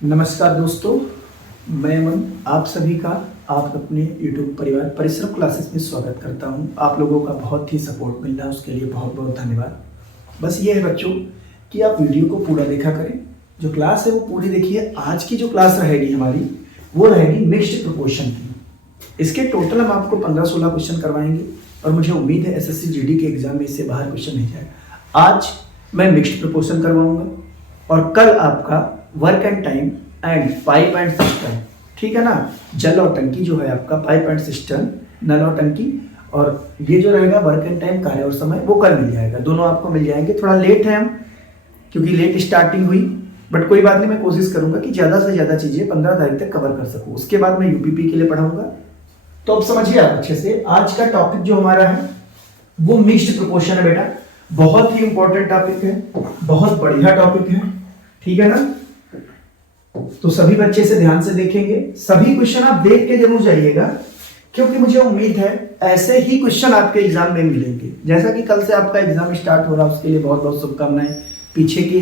नमस्कार दोस्तों, मैं अमन आप सभी का आप अपने YouTube परिवार परिश्रम क्लासेस में स्वागत करता हूं। आप लोगों का बहुत ही सपोर्ट मिल रहा है, उसके लिए बहुत बहुत धन्यवाद। बस ये है बच्चों कि आप वीडियो को पूरा देखा करें, जो क्लास है वो पूरी देखिए। आज की जो क्लास रहेगी हमारी वो रहेगी मिक्स्ड प्रोपोर्शन की। इसके टोटल हम आपको 15-16 क्वेश्चन करवाएंगे और मुझे उम्मीद है SSC GD के एग्जाम में इससे बाहर क्वेश्चन नहीं जाएगा। आज मैं मिक्स्ड प्रोपोर्शन करवाऊंगा और कल आपका work and time and pipe and system, ठीक है ना। जल और टंकी जो है आपका, पाइप एंड सिस्टम, नल और टंकी, और ये जो रहेगा वर्क एंड टाइम, कार्य और समय, वो कल मिल जाएगा। दोनों आपको मिल जाएंगे। थोड़ा लेट है हम, क्योंकि लेट स्टार्टिंग हुई, बट कोई बात नहीं। मैं कोशिश करूंगा कि ज़्यादा से ज़्यादा चीज़ें 15 तारीख तक कवर कर सकूँ। उसके बाद मैं UPP के लिए पढ़ाऊंगा। तो अब समझिए आप अच्छे से, आज का टॉपिक जो हमारा है वो मिक्स्ड प्रोपोर्शन है बेटा। बहुत ही इंपॉर्टेंट टॉपिक है, बहुत बढ़िया टॉपिक है, ठीक है ना। तो सभी बच्चे से ध्यान से देखेंगे, सभी क्वेश्चन आप देख के जरूर जाइएगा, क्योंकि मुझे उम्मीद है ऐसे ही क्वेश्चन आपके एग्जाम में मिलेंगे। जैसा कि कल से आपका एग्जाम स्टार्ट हो रहा है, उसके लिए बहुत बहुत शुभकामनाएं। पीछे के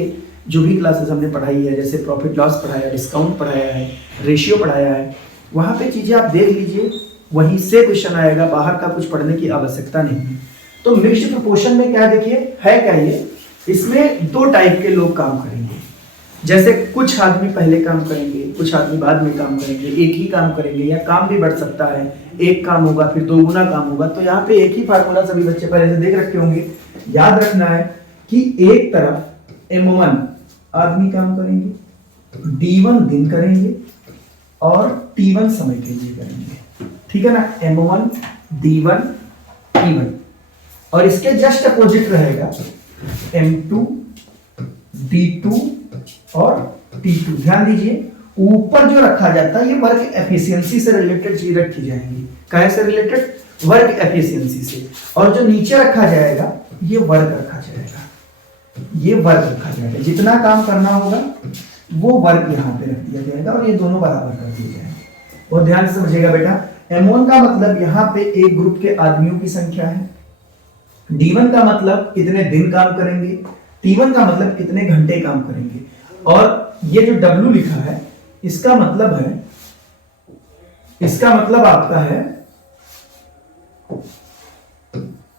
जो भी क्लासेस हमने पढ़ाई है, जैसे प्रॉफिट लॉस पढ़ाया, डिस्काउंट पढ़ाया है, रेशियो पढ़ाया है, वहां पे चीजें आप देख लीजिए, वहीं से क्वेश्चन आएगा, बाहर का कुछ पढ़ने की आवश्यकता नहीं है। तो मिक्स्ड प्रोपोर्शन में क्या देखिए है क्या ये, इसमें दो टाइप के लोग काम करेंगे। जैसे कुछ आदमी पहले काम करेंगे, कुछ आदमी बाद में काम करेंगे, एक ही काम करेंगे या काम भी बढ़ सकता है। एक काम होगा फिर 2 गुना काम होगा। तो यहाँ पे एक ही फार्मूला सभी बच्चे पहले से देख रखे होंगे। याद रखना है कि एक तरफ M1 आदमी काम करेंगे, D1 दिन करेंगे और T1 समय के लिए करेंगे, ठीक है ना। M1 D1 T1, और इसके जस्ट अपोजिट रहेगा M2 D2 और T2। ध्यान दीजिए, ऊपर जो रखा जाता है ये वर्क एफिशिएंसी से रिलेटेड चीज रखी जाएंगी। कहे से रिलेटेड? वर्क एफिशिएंसी से। और जो नीचे रखा जाएगा ये वर्क रखा जाएगा, ये वर्क रखा जाएगा। जितना काम करना होगा वो वर्क यहाँ पे रख दिया जाएगा और ये दोनों बराबर कर दिए जाएंगे। और ध्यान से समझिएगा बेटा, M1 का मतलब यहाँ पे एक ग्रुप के आदमियों की संख्या है, D1 का मतलब कितने दिन काम करेंगे, T1 का मतलब कितने घंटे काम करेंगे, और ये जो W लिखा है इसका मतलब है, इसका मतलब आपका है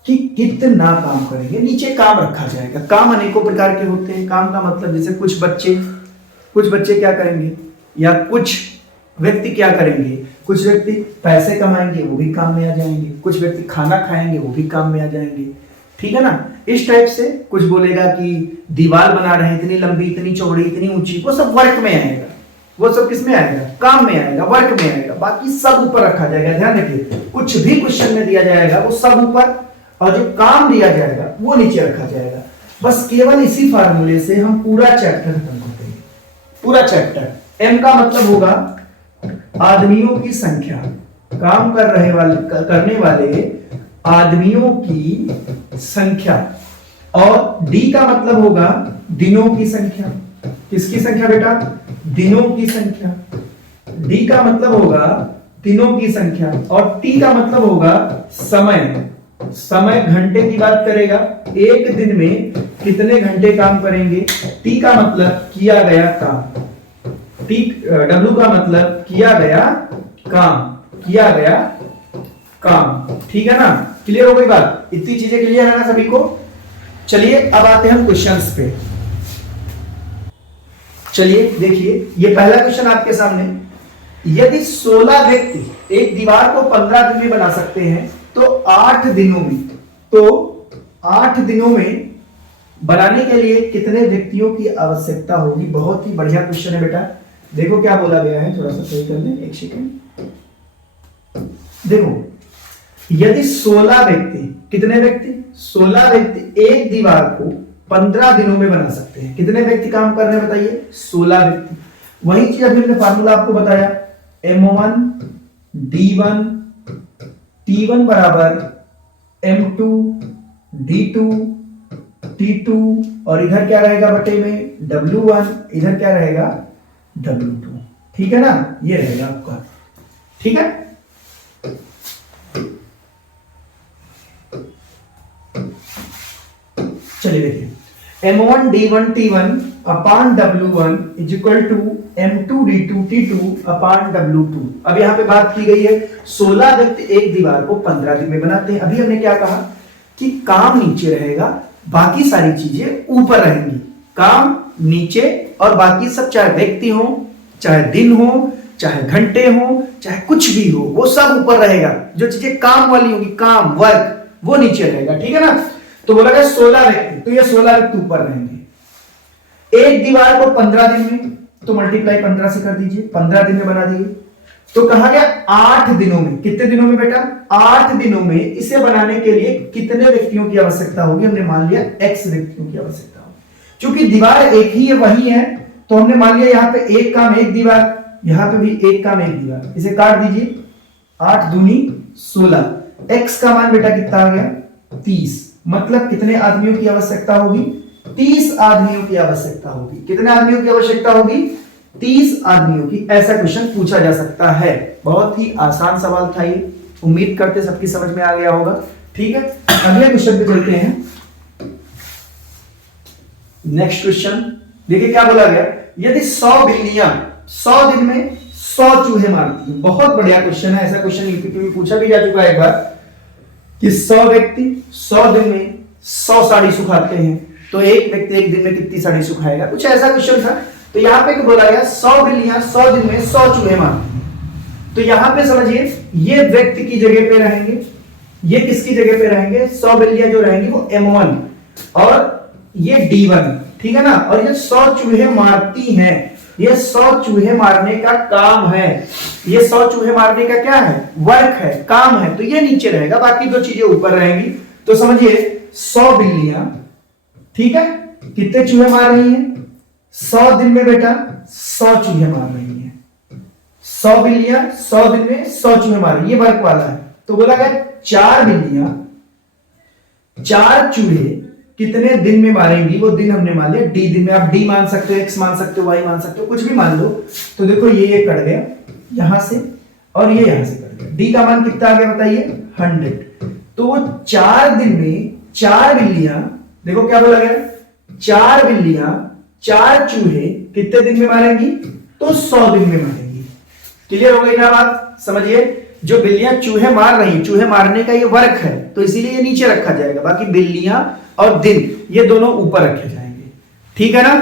कि कितना काम करेंगे। नीचे काम रखा जाएगा। काम अनेकों प्रकार के होते हैं। काम का मतलब जैसे कुछ बच्चे क्या करेंगे, या कुछ व्यक्ति क्या करेंगे। कुछ व्यक्ति पैसे कमाएंगे, वो भी काम में आ जाएंगे। कुछ व्यक्ति खाना खाएंगे, वो भी काम में आ जाएंगे, ठीक है ना। इस टाइप से कुछ बोलेगा कि दीवार बना रहे हैं, इतनी लंबी, इतनी चौड़ी, इतनी ऊंची, वो सब वर्क में आएगा। वो सब किस में आएगा? काम में आएगा, वर्क में आएगा। बाकी सब ऊपर रखा जाएगा। ध्यान रखिए, कुछ भी क्वेश्चन में दिया जाएगा वो सब ऊपर, और जो काम दिया जाएगा वो नीचे रखा जाएगा। बस केवल इसी फार्मूले से हम पूरा चैप्टर खत्म कर देंगे। पूरा चैप्टर। M का मतलब होगा आदमियों की संख्या, काम करने वाले आदमियों की संख्या, और D का मतलब होगा दिनों की संख्या। किसकी संख्या बेटा? दिनों की संख्या। D का मतलब होगा दिनों की संख्या, और T का मतलब होगा समय। समय घंटे की बात करेगा, एक दिन में कितने घंटे काम करेंगे। T का मतलब किया गया काम, W का मतलब किया गया काम, ठीक है ना। क्लियर हो गई बात? इतनी चीजें क्लियर है ना सभी को? चलिए अब आते हैं हम क्वेश्चंस पे। चलिए देखिए, ये पहला क्वेश्चन आपके सामने। यदि 16 व्यक्ति एक दीवार को 15 दिन में बना सकते हैं तो 8 दिनों में बनाने के लिए कितने व्यक्तियों की आवश्यकता होगी। बहुत ही बढ़िया क्वेश्चन है बेटा। देखो क्या बोला गया है, थोड़ा सा सही कर लें, एक सेकंड। देखो, यदि 16 व्यक्ति, कितने व्यक्ति? 16 व्यक्ति एक दीवार को 15 दिनों में बना सकते हैं। कितने व्यक्ति काम कर रहे हैं बताइए? 16 व्यक्ति। वही चीज अभी हमने फार्मूला आपको बताया, M1 D1 T1 बराबर M2 D2 T2, और इधर क्या रहेगा बटे में? W1, इधर क्या रहेगा? W2, ठीक है ना। ये रहेगा आपका, ठीक है। चलिए देखिए, M1D1T1 upon W1 is equal to M2D2T2 upon W2। अब यहां पे बात की गई है 16 व्यक्ति एक दीवार को 15 दिन में बनाते हैं। अभी हमने क्या कहा कि काम नीचे रहेगा, बाकी सारी चीजें ऊपर रहेंगी। काम नीचे और बाकी सब, चाहे व्यक्ति हो, चाहे दिन हो, चाहे घंटे हो, चाहे कुछ भी हो, वो सब ऊपर रहेगा। जो चीजें काम वाली होगी, काम वर्क, वो नीचे रहेगा। ठीक है ना। तो बोला गया 16 व्यक्ति, तो ये 16 व्यक्ति ऊपर रहेंगे। एक दीवार को 15 दिन में, तो मल्टीप्लाई 15 से कर दीजिए, 15 दिन में बना दिए। तो कहा गया 8 दिनों में। कितने दिनों में बेटा? 8 दिनों में इसे बनाने के लिए कितने व्यक्तियों की आवश्यकता होगी? हमने मान लिया x व्यक्तियों की आवश्यकता होगी। क्योंकि दीवार एक ही है, वही है, तो हमने मान लिया यहाँ पे एक काम एक दीवार, यहां पे भी एक काम एक दीवार। इसे काट दीजिए, 8 दूनी 16। x का मान बेटा कितना आ गया? 30। मतलब कितने आदमियों की आवश्यकता होगी? 30 आदमियों की आवश्यकता होगी। कितने आदमियों की आवश्यकता होगी? 30 आदमियों की। ऐसा क्वेश्चन पूछा जा सकता है। बहुत ही आसान सवाल था ये, उम्मीद करते सबकी समझ में आ गया होगा। ठीक है, अगले क्वेश्चन पे चलते हैं। नेक्स्ट क्वेश्चन देखिए क्या बोला गया। यदि 100 बिल्लियां 100 दिन में 100 चूहे मारती है। बहुत बढ़िया क्वेश्चन है। ऐसा क्वेश्चन यूपीटी में पूछा भी जा चुका है एक बार कि 100 व्यक्ति 100 दिन में 100 साड़ी सुखाते हैं, तो एक व्यक्ति एक दिन में कितनी साड़ी सुखाएगा? कुछ ऐसा क्वेश्चन था। तो यहां पे बोला गया 100 बिल्लियां 100 दिन में 100 चूहे मारती हैं। तो यहां पे समझिए, ये व्यक्ति की जगह पे रहेंगे, ये किसकी जगह पे रहेंगे? 100 बिल्लियां जो रहेंगी वो M1 और ये D1। ठीक है ना। और ये 100 चूहे मारती हैं, ये 100 चूहे मारने का काम है। ये 100 चूहे मारने का क्या है? वर्क है, काम है। तो ये नीचे रहेगा, बाकी दो चीजें ऊपर रहेंगी। तो समझिए 100 बिल्लियां, ठीक है, कितने चूहे मार रही हैं? 100 दिन में बेटा 100 चूहे मार रही हैं। 100 बिल्लियां 100 दिन में 100 चूहे मार रही है, ये वर्क वाला है। तो बोला गया 4 बिल्लियां 4 चूहे कितने दिन में मारेंगी? वो दिन हमने मान लिया D दिन में। आप D मान सकते हो, X मान सकते हो, Y मान सकते हो, कुछ भी मान लो। तो देखो ये कट गया यहां से और ये यहां से कट गया। D का मान कितना आ गया बताइए? 100। तो 4 दिन में 4 बिल्लियां, देखो क्या बोला गया, 4 बिल्लियां 4 चूहे कितने दिन में मारेंगी? तो 100 दिन में मारेंगी। क्लियर हो गई ना बात? समझिए, जो बिल्लियां चूहे मार रही, चूहे मारने का ये वर्क है, तो इसीलिए ये नीचे रखा जाएगा। बाकी बिल्लियां और दिन ये दोनों ऊपर रखे जाएंगे। ठीक है ना।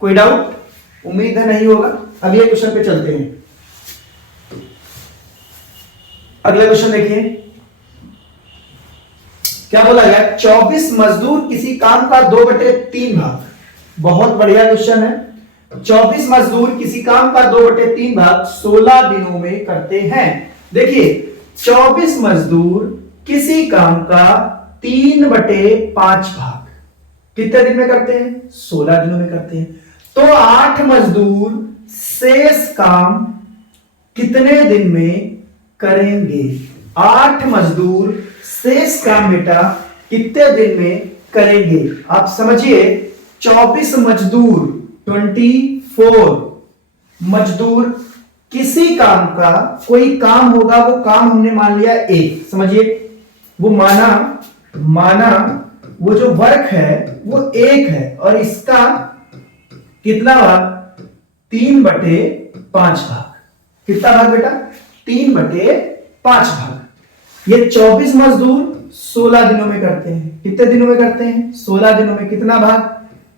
कोई डाउट? उम्मीद है नहीं होगा। अगले क्वेश्चन पे चलते हैं। अगला क्वेश्चन देखिए क्या बोला गया। 24 मजदूर किसी काम का 2/3 भाग। बहुत बढ़िया क्वेश्चन है। 24 मजदूर किसी काम का 2/3 भाग 16 दिनों में करते हैं। देखिए 24 मजदूर किसी काम का 3/5 भाग कितने दिन में करते हैं? 16 दिनों में करते हैं। तो 8 मजदूर शेष काम कितने दिन में करेंगे? 8 मजदूर शेष काम बेटा कितने दिन में करेंगे? आप समझिए 24 मजदूर 24 मजदूर किसी काम का, कोई काम होगा, वो काम हमने मान लिया एक। समझिए, वो माना वो जो वर्क है वो एक है और इसका कितना भाग? 3/5 भाग। कितना भाग बेटा? 3/5 भाग। ये 24 मजदूर 16 दिनों में करते हैं। कितने दिनों में करते हैं? 16 दिनों में। कितना भाग?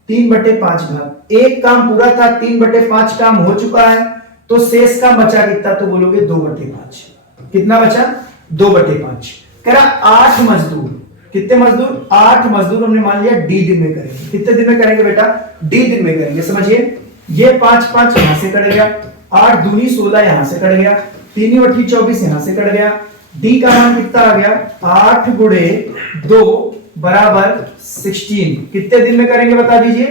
3/5 भाग। एक काम पूरा था, 3/5 काम हो चुका है, तो शेष काम बचा कितना? तो बोलोगे 2/5। कितना बचा? 2/5। कह रहा 8 मजदूर, कितने मजदूर? 8 मजदूर हमने मान लिया D दिन में करेंगे। कितने दिन में करेंगे बेटा? D दिन में करेंगे। समझिए, ये 5 यहां से कट गया, 8 दूनी 16 यहां से कट गया, 3 × 24 यहां से कट गया। D का मान कितना आ गया? 8 × 2 = 16। कितने दिन में करेंगे बता दीजिए?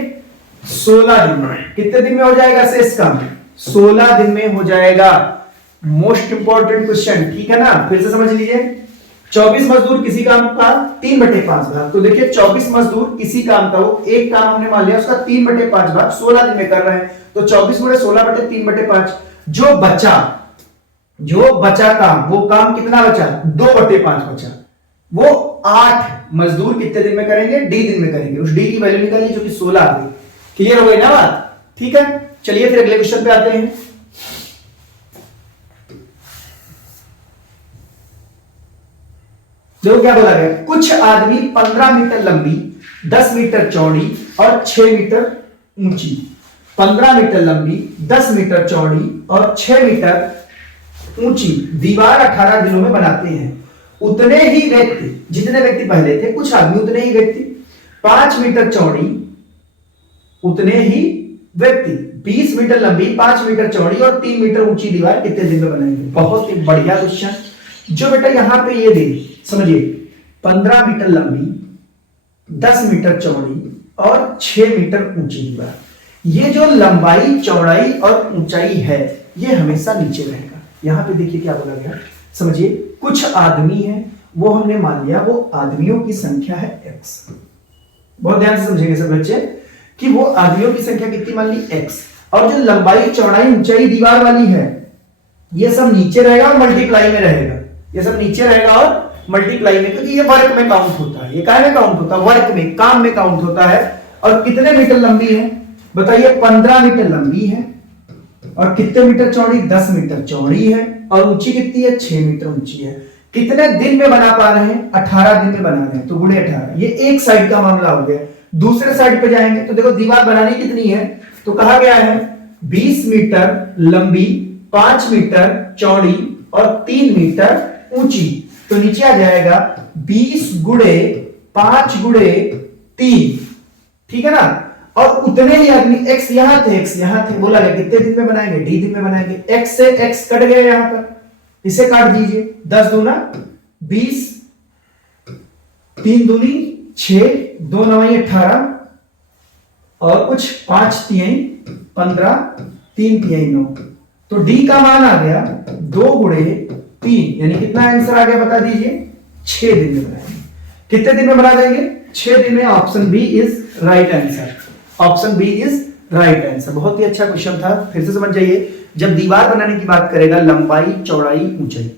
16 दिन में। कितने दिन में हो जाएगा शेष काम? 16 दिन में हो जाएगा। मोस्ट इंपॉर्टेंट क्वेश्चन, ठीक है ना। फिर से समझ लीजिए, 24 मजदूर किसी काम का 3/5 भाग। तो देखिए 24 मजदूर किसी काम का, वो एक काम हमने मान लिया, उसका 3/5 भाग 16 दिन में कर रहे हैं। तो 24 × 16 3/5। जो बचा काम, वो काम कितना बचा? 2/5 बचा। वो 8 मजदूर कितने दिन में करेंगे? डी दिन में करेंगे। उस डी की वैल्यू निकालिए जो कि 16 आ गई। क्लियर हो गई ना बात? ठीक है, चलिए फिर अगले क्वेश्चन पे आते हैं। देखो क्या बोला गया, कुछ आदमी 15 मीटर लंबी, 10 मीटर चौड़ी और 6 मीटर ऊंची, 15 मीटर लंबी, 10 मीटर चौड़ी और 6 मीटर ऊंची दीवार 18 दिनों में बनाते हैं। उतने ही व्यक्ति, जितने व्यक्ति पहले थे, कुछ आदमी उतने ही व्यक्ति, 5 मीटर चौड़ी, उतने ही व्यक्ति 20 मीटर लंबी, 5 मीटर चौड़ी और 3 मीटर ऊंची दीवार कितने दिन में बनाएंगे? बहुत ही बढ़िया क्वेश्चन। जो बेटा यहां पे ये दे, समझिए 15 मीटर लंबी, 10 मीटर चौड़ी और 6 मीटर ऊंची दीवार, ये जो लंबाई, चौड़ाई और ऊंचाई है ये हमेशा नीचे रहेगा। यहां पे देखिए क्या बोला गया, समझिए कुछ आदमी है, वो हमने मान लिया वो आदमियों की संख्या है x। बहुत ध्यान से समझेंगे सब बच्चे कि वो आदमियों की संख्या कितनी मान ली? x। और जो लंबाई, चौड़ाई, ऊंचाई दीवार वाली है ये सब नीचे रहेगा और मल्टीप्लाई में रहेगा। ये सब नीचे रहेगा और मल्टीप्लाई में, क्योंकि ये वर्क में काउंट होता है। ये काय में काउंट होता है? वर्क में, काम में काउंट होता है। और कितने मीटर लंबी है बताइए? 15 मीटर लंबी है। और कितने मीटर चौड़ी? 10 मीटर चौड़ी है। और ऊंची कितनी है? 6 मीटर ऊंची है। कितने दिन में बना पा रहे हैं? 18 दिन में बना रहे हैं, तो गुणे 18। ये एक साइड का मामला हो गया। दूसरे साइड पे जाएंगे तो देखो दीवार बनानी कितनी है, तो कहा गया है 20 मीटर लंबी, 5 मीटर चौड़ी और 3 मीटर ऊंची। तो नीचे आ जाएगा 20 गुणे 5 गुणे 3, ठीक है ना। और उतने ही आदमी, x यहां थे, x यहां थे, बोला गया कितने दिन में बनाएंगे? डी दिन में बनाएंगे। x से x कट गया यहां पर, इसे काट दीजिए। 10 दूना 20, 3 दूनी 6, 2 9 18 और कुछ 5 तिहाई 15, 3 तिहाई 9। तो डी का मान आ गया 2 गुणे 3, यानी कितना आंसर आ गया बता दीजिए? 6 दिन में बनाएंगे। कितने दिन में बना देंगे? 6 दिन में। Option B is right answer. Option B is right answer. बहुत ही अच्छा क्वेश्चन था, फिर से समझ जाइए। जब दीवार बनाने की बात करेगा, लंबाई, चौड़ाई, ऊंचाई,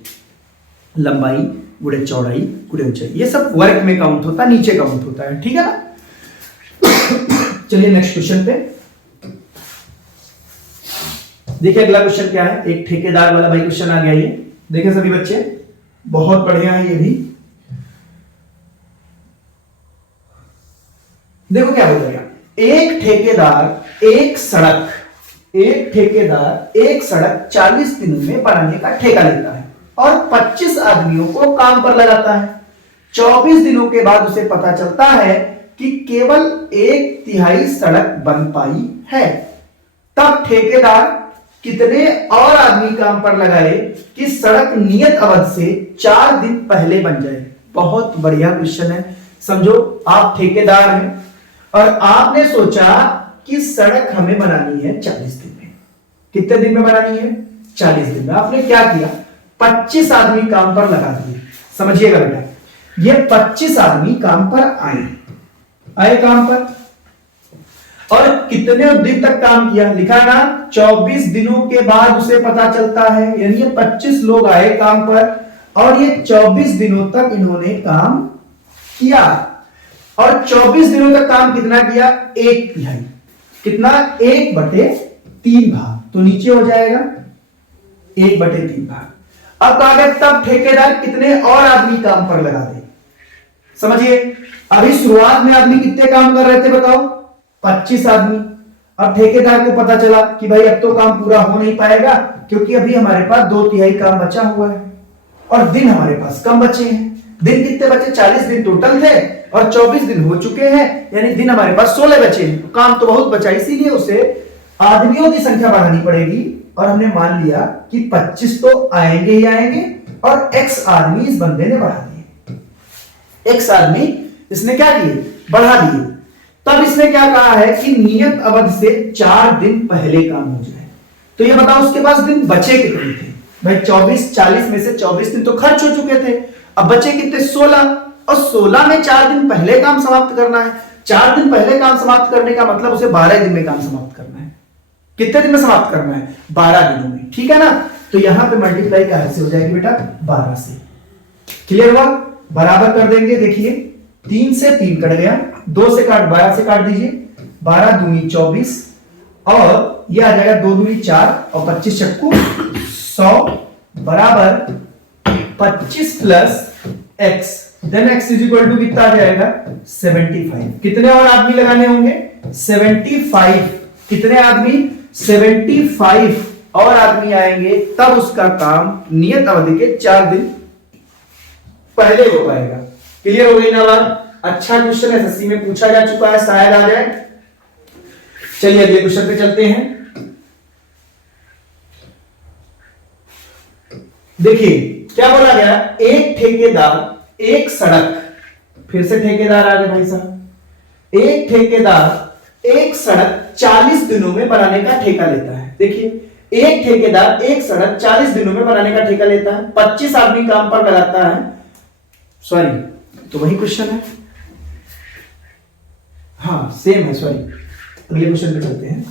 लंबाई गुणे चौड़ाई गुणे ऊंचाई, ये सब वर्ग में काउंट होता है, नीचे काउंट होता है, ठीक है ना। चलिए नेक्स्ट क्वेश्चन पे देखिए। अगला क्वेश्चन क्या है? एक ठेकेदार वाला भाई क्वेश्चन आ गया। ये देखिए सभी बच्चे, बहुत बढ़िया है ये भी। देखो क्या बोल गया, एक ठेकेदार एक सड़क 40 दिनों में बनाने का ठेका लेता है और 25 आदमियों को काम पर लगाता है। 24 दिनों के बाद उसे पता चलता है कि केवल 1/3 सड़क बन पाई है। तब ठेकेदार कितने और आदमी काम पर लगाए कि सड़क नियत अवधि से 4 दिन पहले बन जाए? बहुत बढ़िया क्वेश्चन है। समझो आप ठेकेदार हैं और आपने सोचा कि सड़क हमें बनानी है 40 दिन में। कितने दिन में बनानी है? 40 दिन में। आपने क्या किया? 25 आदमी काम पर लगा दिए। समझिएगा बेटा, ये 25 आदमी काम पर आए काम पर, और कितने दिन तक काम किया? लिखा ना 24 दिनों के बाद उसे पता चलता है, यानी ये 25 लोग आए काम पर और ये 24 दिनों तक इन्होंने काम किया। और 24 दिनों तक काम कितना किया? 1/3। कितना? 1/3 भाग। तो नीचे हो जाएगा 1/3 भाग। अब कहा गया तब ठेकेदार कितने और आदमी काम पर लगा दे। समझिए, अभी शुरुआत में आदमी कितने काम कर रहे थे बताओ? 25 आदमी। अब ठेकेदार को पता चला कि भाई अब तो काम पूरा हो नहीं पाएगा, क्योंकि अभी हमारे पास 2/3 काम बचा हुआ है और दिन हमारे पास कम बचे हैं। दिन कितने बचे? 40 दिन टोटल थे और 24 दिन हो चुके हैं, यानी दिन हमारे पास 16 बचे हैं। काम तो बहुत बचा, इसीलिए उसे आदमियों की संख्या बढ़ानी पड़ेगी। और हमने मान लिया कि 25 तो आएंगे ही आएंगे और x आदमी इस बंदे ने बढ़ा दिए। x आदमी इसने क्या किए? बढ़ा दिए। तब इसने क्या कहा है कि नियत अवधि से 4 दिन पहले काम हो जाए। तो ये बताओ उसके पास दिन बचे कितने थे? भाई 24, 40 में से 24 दिन तो खर्च हो चुके थे, अब बचे कितने? 16। और 16 में 4 दिन पहले काम समाप्त करना है। 4 दिन पहले काम समाप्त करने का मतलब उसे 12 दिन में काम समाप्त करना है। कितने दिन में समाप्त करना है? 12 दिनों में, ठीक है ना। तो यहां पे मल्टीप्लाई कहां से हो जाएगी बेटा? 12 से। क्लियर हुआ? बराबर कर देंगे। देखिए 3 से 3 कट गया, 2 से काट 12 से काट दीजिए, 12 दूनी 24 और ये आ जाएगा 2 दूनी 4 और 25 चक्कू 100 बराबर 25 plus x, then x is equal to कितना आ जाएगा 75। कितने और आदमी लगाने होंगे 75। कितने आदमी 75 और आदमी आएंगे तब उसका काम नियत अवधि के 4 दिन पहले हो पाएगा। क्लियर हो गई ना बात? अच्छा क्वेश्चन एसएससी में पूछा जा चुका है, शायद आ जाए। चलिए अगले क्वेश्चन पे चलते हैं। देखिए क्या बोला गया, एक ठेकेदार एक सड़क, फिर से ठेकेदार आ गए भाई साहब, एक ठेकेदार एक सड़क 40 दिनों में बनाने का ठेका लेता है। देखिए एक ठेकेदार एक सड़क 40 दिनों में बनाने का ठेका लेता है, 25 आदमी काम पर लगाता है। सॉरी, तो वही क्वेश्चन है, हाँ सेम है, सॉरी। अगले क्वेश्चन पे चलते हैं।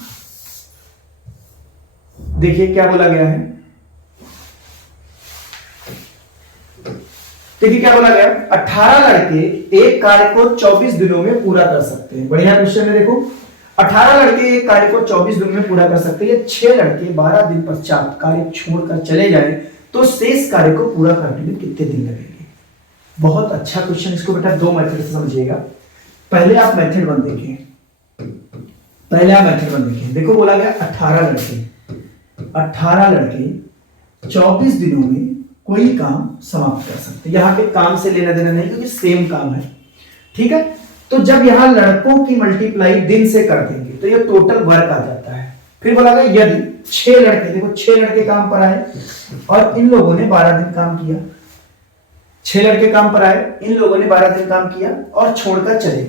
देखिए क्या बोला गया है, देखिए क्या बोला गया, 18 लड़के एक कार्य को 24 दिनों में पूरा कर सकते हैं। बढ़िया क्वेश्चन है। देखो 18 लड़के एक कार्य को 24 दिनों में पूरा कर सकते हैं। 6 लड़के 12 दिन पश्चात कार्य छोड़कर चले जाएं तो शेष कार्य को पूरा करने में कितने दिन लगेंगे। बहुत अच्छा क्वेश्चन। इसको बेटा 2 मेथड से समझिएगा। पहले आप मेथड 1 देखें, पहले आप मेथड 1 देखें। देखो बोला गया 18 लड़के 24 दिनों में कोई काम समाप्त कर सकते हैं। यहां पे काम से लेना देना नहीं क्योंकि सेम काम है, ठीक है। तो जब यहां लड़कों की मल्टीप्लाई दिन से कर देंगे तो ये टोटल वर्क आ जाता है। फिर बोला गया यदि 6 लड़के, देखो 6 लड़के काम पर आए और इन लोगों ने 12 दिन काम किया, 6 लड़के काम पर आए, इन लोगों ने 12 दिन काम किया और छोड़कर चले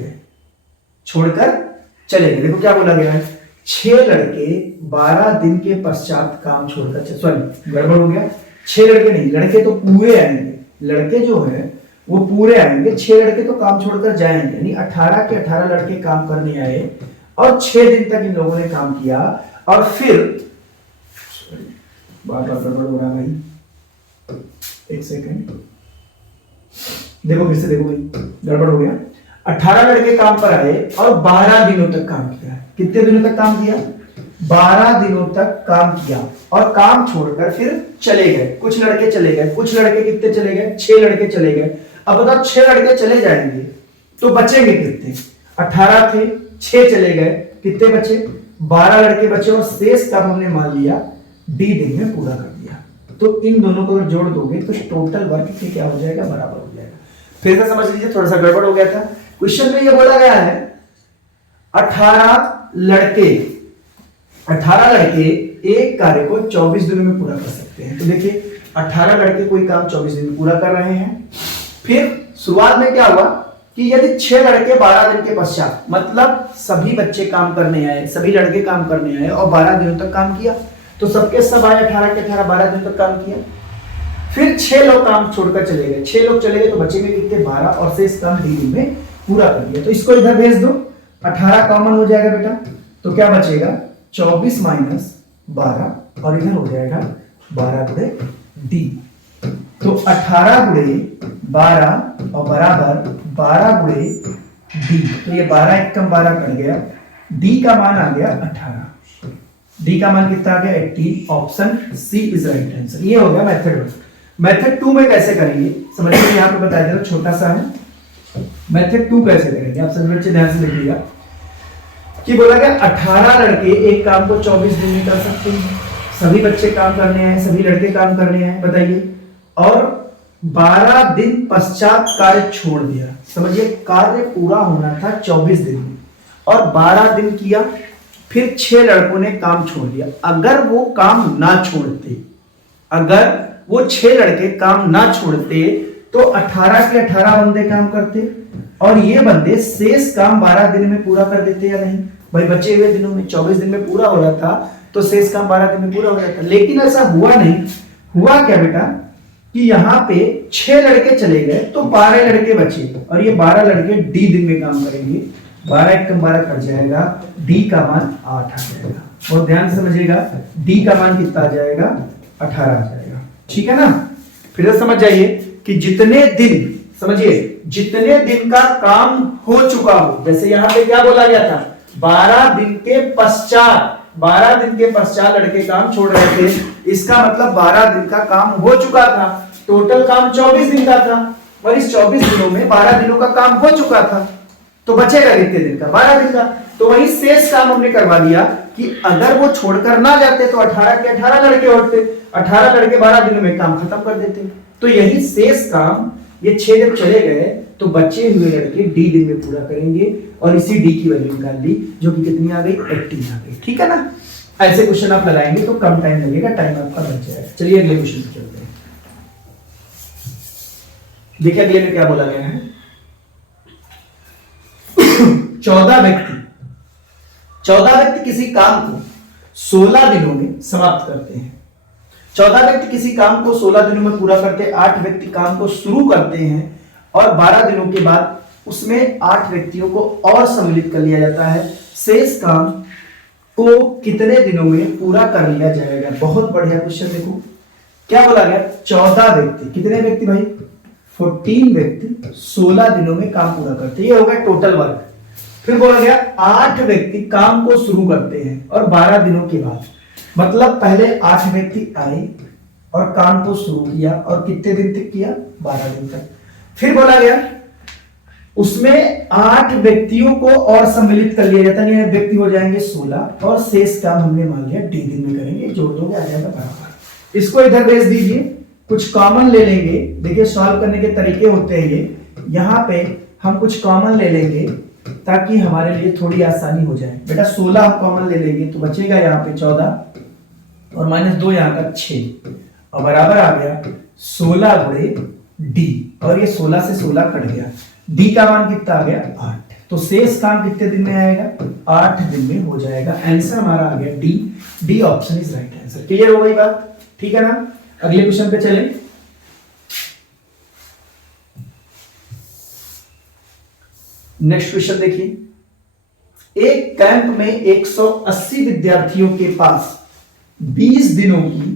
गए, देखो क्या बोला गया है, 6 लड़के 12 दिन के पश्चात काम छोड़कर, सॉरी गड़बड़ हो गया, 6 लड़के नहीं, लड़के तो पूरे आएंगे, लड़के जो है वो पूरे आएंगे, 6 लड़के तो काम छोड़कर जाएंगे, यानी 18 के 18 लड़के काम करने आए और 6 दिन तक इन लोगों ने काम किया और फिर बार बार गड़बड़ हो रहा भाई, एक सेकंड, देखो फिर से देखो भाई गड़बड़ हो गया। 18 लड़के काम पर आए और 12 दिनों तक काम किया। कितने दिनों तक काम किया? 12 दिनों तक काम किया और काम छोड़कर फिर चले गए। कुछ लड़के चले गए, कुछ लड़के कितने चले गए? 6 लड़के चले गए। अब बताओ 6 लड़के चले जाएंगे तो बचेंगे कितने? 18 थे, 6 चले गए, कितने बचे? 12 लड़के बचे और शेष काम हमने मान लिया डी दिन में पूरा कर दिया। तो इन दोनों को अगर जोड़ दोगे तो टोटल वर्क के क्या हो जाएगा? बराबर हो जाएगा। फिर से समझ लीजिए, थोड़ा सा गड़बड़ हो गया था। क्वेश्चन में ये बोला गया है 18 लड़के एक कार्य को 24 दिनों में पूरा कर सकते हैं। तो देखिए 18 लड़के कोई काम 24 दिन में पूरा कर रहे हैं। फिर शुरुआत में क्या हुआ कि यदि 6 लड़के 12 दिन के पश्चात, मतलब सभी बच्चे काम करने आए, सभी लड़के काम करने आए और 12 दिनों तक काम किया, तो सबके सब आए 18 के 18 12 दिनों तक काम किया। फिर 6 लोग काम छोड़कर चले गए, 6 लोग चले गए तो बचेंगे कितने? 12 और शेष काम डी दिन में पूरा कर दिया। तो इसको इधर भेज दो, 18 कॉमन हो जाएगा बेटा, तो क्या बचेगा? 24 माइनस 12 और इधर हो जाएगा 12 गुणे डी। तो 18 गुणे 12 और बराबर 12 गुणे डी। तो ये 12 एक कम 12 कट गया, डी का मान आ गया 18। डी का मान कितना आ गया? 18। Option C is right answer. ये हो गया मेथड 1। मेथड 2 में कैसे करेंगे समझिए, यहां पे बता दे रहा, छोटा सा है। मेथड 2 कैसे करेंगे आप सभी बच्चे ध्यान से देखिएगा कि बोला गया 18 लड़के एक काम को 24 दिन में कर सकते हैं। सभी बच्चे काम करने आए, सभी लड़के काम करने आए, बताइए, और 12 दिन पश्चात कार्य छोड़ दिया। समझिए कार्य पूरा होना था 24 दिन में और 12 दिन किया, फिर 6 लड़कों ने काम छोड़ दिया। अगर वो काम ना छोड़ते, अगर वो 6 लड़के काम ना छोड़ते तो 18 के 18 बंदे काम करते और ये बंदे शेष काम 12 दिन में पूरा कर देते या नहीं? भाई बचे हुए दिनों में 24 दिन में पूरा हो रहा था तो शेष काम 12 दिन में पूरा हो जाता। लेकिन ऐसा हुआ नहीं। हुआ क्या बेटा कि यहाँ पे 6 लड़के चले गए तो 12 लड़के बचे और ये 12 लड़के डी दिन में काम करेंगे। 12 एक कम 12 कट जाएगा, डी का मान 8 आ जाएगा। बहुत ध्यान से समझिएगा, डी का मान कितना आ जाएगा? 18 आ जाएगा। ठीक है ना? फिर समझ जाइए कि जितने दिन समझिए, जितने दिन का काम हो चुका हो, जैसे यहां पे क्या बोला गया था, 12 दिन के पश्चात, 12 दिन के पश्चात लड़के काम छोड़ रहे थे, इसका मतलब 12 दिन का काम हो चुका था। टोटल काम 24 दिन का था और इस 24 दिनों में 12 दिनों का काम हो चुका था, तो बचेगा कितने दिन का, 12 दिन का। तो वही शेष काम हमने करवा दिया कि अगर वो छोड़कर ना जाते तो 18 के 18 लड़के होते, 18 लड़के 12 दिनों में काम खत्म कर देते। तो यही शेष काम, ये 6 जब चले गए तो बचे हुए लड़के डी दिन में पूरा करेंगे और इसी डी की वैल्यू निकाल ली, जो कि कितनी आ गई, 18 आ गई। ठीक है ना, ऐसे क्वेश्चन आप लगाएंगे तो कम टाइम लगेगा, टाइम आपका बच जाएगा। चलिए अगले क्वेश्चन पे चलते हैं। देखिए अगले में क्या बोला गया है, 14 व्यक्ति किसी काम को 16 दिनों में समाप्त करते हैं। 14 व्यक्ति किसी काम को 16 दिनों में पूरा करते हैं, 8 व्यक्ति काम को शुरू करते हैं और 12 दिनों के बाद उसमें 8 व्यक्तियों को और सम्मिलित कर लिया जाता है। शेष काम को कितने दिनों में पूरा कर लिया जाएगा। बहुत बढ़िया क्वेश्चन, देखो क्या बोला गया, 14 व्यक्ति, कितने व्यक्ति भाई, 14 व्यक्ति 16 दिनों में काम पूरा करते हैं, ये होगा टोटल वर्क। फिर बोला गया 8 व्यक्ति काम को शुरू करते हैं और 12 दिनों के बाद, मतलब पहले 8 व्यक्ति आए और काम को शुरू किया और कितने दिन तक किया, 12 दिन तक। फिर बोला गया उसमें 8 व्यक्तियों को और सम्मिलित कर लिया जाता है, व्यक्ति हो जाएंगे 16 और शेष काम हमने मान लिया डी दिन में करेंगे, जोड़ दोगे आ जाएगा बराबर। इसको इधर भेज दीजिए, कुछ कॉमन ले लेंगे। देखिए सॉल्व करने के तरीके होते हैं ये, यहाँ पे हम कुछ कॉमन ले लेंगे ताकि हमारे लिए थोड़ी आसानी हो जाए। बेटा 16 हम कॉमन ले लेंगे तो बचेगा यहाँ पे 14 और -2 यहाँ का 6 और बराबर आ गया 16 गुणे डी, और ये 16 से 16 कट गया, डी का मान कितना आ गया, 8। तो शेष काम कितने दिन में आएगा, 8 दिन में हो जाएगा। आंसर हमारा आ गया D, D option is right answer. Clear हो गई बात, ठीक है ना। अगले क्वेश्चन पे चलें। नेक्स्ट क्वेश्चन देखिए, एक कैंप में 180 विद्यार्थियों के पास 20 दिनों की,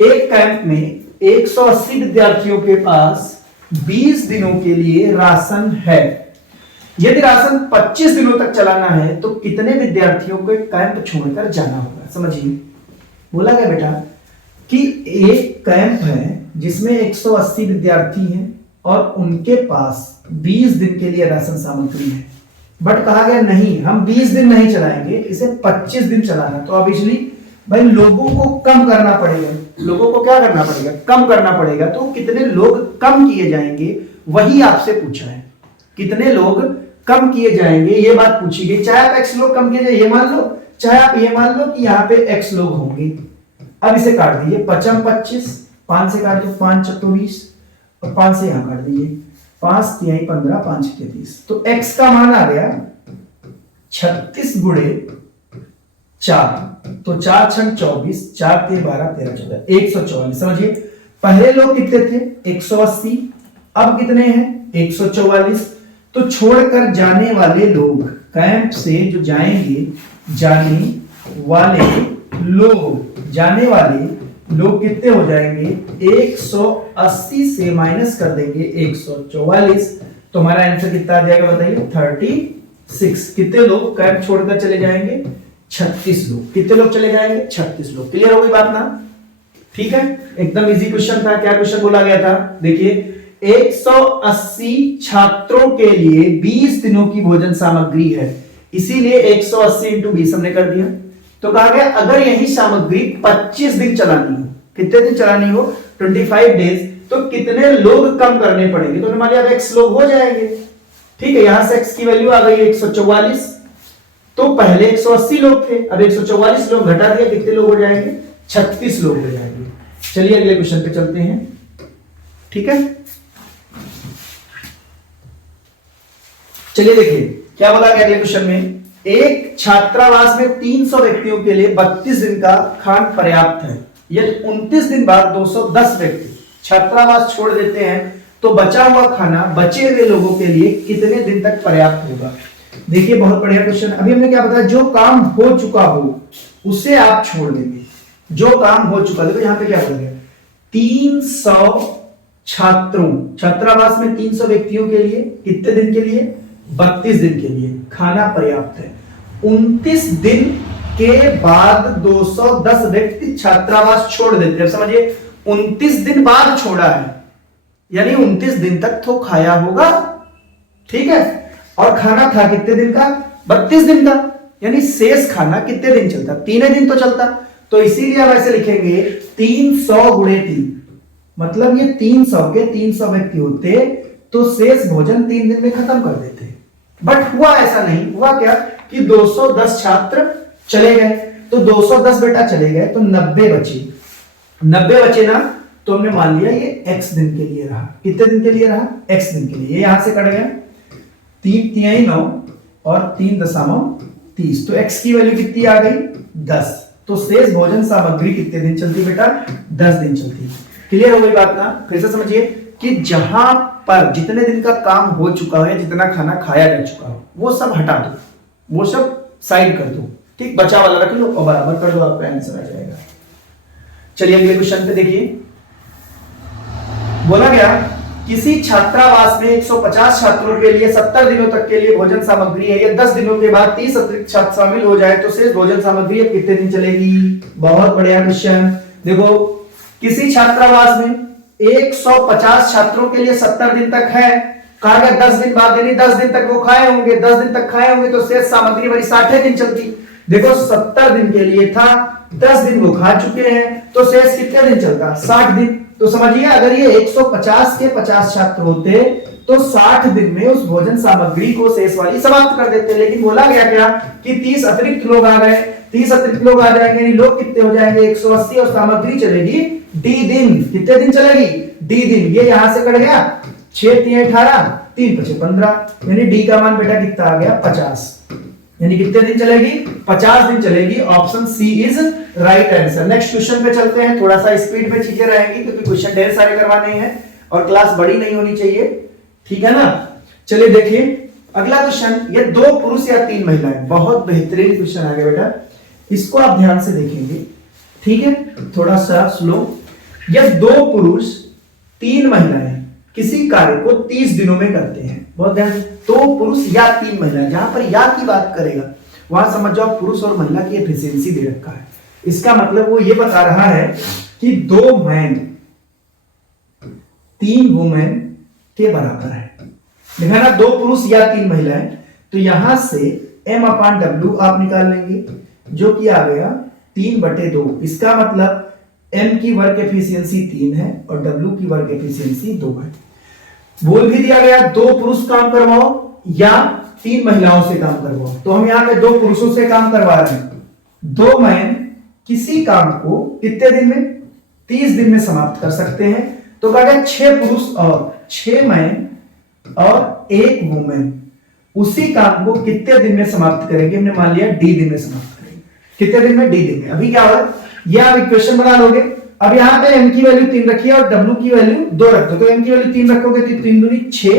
एक कैंप में 180 विद्यार्थियों के पास 20 दिनों के लिए राशन है। यदि राशन 25 दिनों तक चलाना है तो कितने विद्यार्थियों को कैंप छोड़कर जाना होगा। समझिए, बोला गया बेटा कि एक कैंप है जिसमें 180 विद्यार्थी हैं और उनके पास 20 दिन के लिए राशन सामग्री है, बट कहा गया नहीं, हम 20 दिन नहीं चलाएंगे, इसे 25 दिन चलाना। तो ऑब्वियसली भाई लोगों को कम करना पड़ेगा, लोगों को क्या करना पड़ेगा, कम करना पड़ेगा। तो कितने लोग कम किए जाएंगे वही आपसे पूछा है, कितने लोग कम किए जाएंगे ये बात पूछी गई। चाहे आप x लोग कम किए जाए ये मान लो, चाहे आप ये मान लो कि यहाँ पे x लोग होंगे। अब इसे काट दीजिए, 5 25, 5 से काट दो 5 चौको 20 और 5 से यहाँ काट दीजिए, 5 3 15 5 के 30। तो x का मान आ गया 36 गुणे 4, तो 4 6 24, 4 3 12 13 14, 144। समझिए पहले लोग कितने थे 180, अब कितने हैं 144। तो छोड़कर जाने वाले लोग, कैंप से जो जाएंगे, जाने वाले लोग कितने हो जाएंगे, 180 से माइनस कर देंगे 144, तो हमारा आंसर कितना आ जाएगा बताइए 36। कितने लोग कैंप छोड़कर चले जाएंगे, 36 लोग। कितने लोग चले जाएंगे, 36 लोग। क्लियर हो गई बात ना, ठीक है, एकदम इजी क्वेश्चन था। क्या क्वेश्चन बोला गया था, देखिए 180 छात्रों के लिए 20 दिनों की भोजन सामग्री है, इसीलिए 180 इंटू 20 हमने कर दिया। तो कहा गया अगर यही सामग्री 25 दिन चलानी हो, कितने दिन चलानी हो, 25 डेज, तो कितने लोग कम करने पड़ेंगे। तो मान लिया x लोग हो जाएंगे, ठीक है, यहां से x की वैल्यू आ गई 144, तो पहले 180 लोग थे, अब 144 लोग घटा दिया, कितने लोग हो जाएंगे, 36 लोग हो जाएंगे। चलिए अगले क्वेश्चन पे चलते हैं, ठीक है। चलिए देखिए क्या बोला गया अगले क्वेश्चन में, एक छात्रावास में 300 व्यक्तियों के लिए 32 दिन का खान पर्याप्त है। यदि 29 दिन बाद 210 व्यक्ति छात्रावास छोड़ देते हैं तो बचा हुआ खाना बचे हुए लोगों के लिए कितने दिन तक पर्याप्त होगा। देखिए बहुत बढ़िया क्वेश्चन। अभी हमने क्या बताया, जो काम हो चुका हो उसे आप छोड़ देंगे, जो काम हो चुका। देखो यहाँ पे क्या बोला गया, 300 छात्रों, छात्रावास में 300 व्यक्तियों के लिए कितने दिन के लिए? 32 दिन के लिए खाना पर्याप्त है। 29 दिन के बाद 210 व्यक्ति छात्रावास छोड़ देते हैं। समझिए 29 दिन बाद छोड़ा है, यानी 29 दिन तक तो खाया होगा, ठीक है। और खाना था कितने दिन का? 32 दिन का, यानी शेष खाना कितने दिन चलता? 3 दिन तो चलता। तो इसीलिए हम ऐसे लिखेंगे 300 गुणे 3, मतलब ये 300 के 300 व्यक्ति होते तो शेष भोजन 3 दिन में खत्म कर देते। बट हुआ ऐसा नहीं। हुआ क्या कि 210 छात्र चले गए, तो 210 बेटा चले गए तो 90 बचे। 90 बचे ना, तो हमने मान लिया ये x दिन के लिए रहा। कितने दिन के लिए रहा? x दिन के लिए। यहां से कट गया 3 तिहाई 9 और 3.30, तो x की वैल्यू कितनी आ गई? 10। तो शेष भोजन सामग्री कितने दिन चलती बेटा? 10 दिन चलती। क्लियर हो गई बात ना? फिर से समझिए कि जहां पर जितने दिन का काम हो चुका है, जितना खाना खाया जा चुका हो, वो सब हटा दो, वो सब साइड कर दो, ठीक। बचा वाला रख लो और बराबर कर दो, आपका आंसर आ जाएगा। चलिए अगले क्वेश्चन पे देखिए। बोला गया किसी छात्रावास में 150 छात्रों के लिए 70 दिनों तक के लिए भोजन सामग्री है। ये 10 दिनों के बाद 30 अतिरिक्त छात्र शामिल हो जाए तो शेष भोजन सामग्री अब कितने दिन चलेगी? बहुत बढ़िया क्वेश्चन। देखो किसी छात्रावास में 150 छात्रों के लिए 70 दिन तक है, कहा गया 10 दिन बाद, यानी 10 दिन तक वो खाए होंगे। 10 दिन तक खाए होंगे तो शेष सामग्री वाली 60 दिन चलती। देखो 70 दिन के लिए था, 10 दिन वो खा चुके हैं, तो शेष कितने दिन चलता? 60 दिन। तो समझिए अगर ये 150 के 50 छात्र होते तो 60 दिन में उस भोजन सामग्री को शेष वाली समाप्त कर देते। लेकिन बोला गया क्या कि 30 अतिरिक्त लोग आ गए, 30 अतिरिक्त लोग आ जाएंगे, यानी लोग कितने हो जाएंगे? 180, और सामग्री चलेगी d दिन। कितने दिन चलेगी? d दिन। ये यहां से कट गया 6 3 18, 3 5 15, यानी d का मान बेटा कितना आ गया? 50। यानी कितने दिन चलेगी? 50 दिन चलेगी। Option C is right answer. Next question पे चलते हैं। थोड़ा सा स्पीड में चीजें रहेंगी क्योंकि क्वेश्चन ढेर सारे करवाने हैं और क्लास बड़ी नहीं होनी चाहिए, ठीक है ना। चलिए देखिए अगला क्वेश्चन। ये 2 पुरुष या 3 महिलाएं, बहुत बेहतरीन क्वेश्चन आ गया बेटा, इसको आप ध्यान से देखेंगे, ठीक है। थोड़ा सा स्लो। ये 2 पुरुष 3 महिलाएं किसी कार्य को 30 दिनों में करते हैं। बहुत ध्यान। 2 पुरुष या 3 महिलाएं, जहां पर या की बात करेगा वहां समझ जाओ पुरुष और महिला की एफिशिएंसी दे रखा है। इसका मतलब वो ये बता रहा है कि 2 मैन 3 वुमेन के बराबर है। देखा ना, 2 पुरुष या 3 महिलाएं, तो यहां से m/w आप निकाल लेंगे, जो कि आ गया 3/2। इसका मतलब m की वर्क एफिशिएंसी 3 है और w की वर्क एफिशिएंसी 2 है। बोल भी दिया गया 2 पुरुष काम करवाओ या 3 महिलाओं से काम करवाओ, तो हम यहाँ पे 2 पुरुषों से काम करवा रहे हैं। 2 मैन किसी काम को कितने दिन में? 30 दिन में समाप्त कर सकते हैं। तो कहा गया 6 पुरुष और 6 मैन और 1 वुमेन उसी काम को कितने दिन में समाप्त करेंगे? हमने मान लिया d दिन में समाप्त करेंगे। कितने दिन में? d दिन में। अभी क्या होगा, ये आप इक्वेशन बना लोगे। अब यहाँ पे m की वैल्यू 3 रखी है और w की वैल्यू 2 रख दो, तो m की वैल्यू 3 रखोगे तो 3 दूनी 6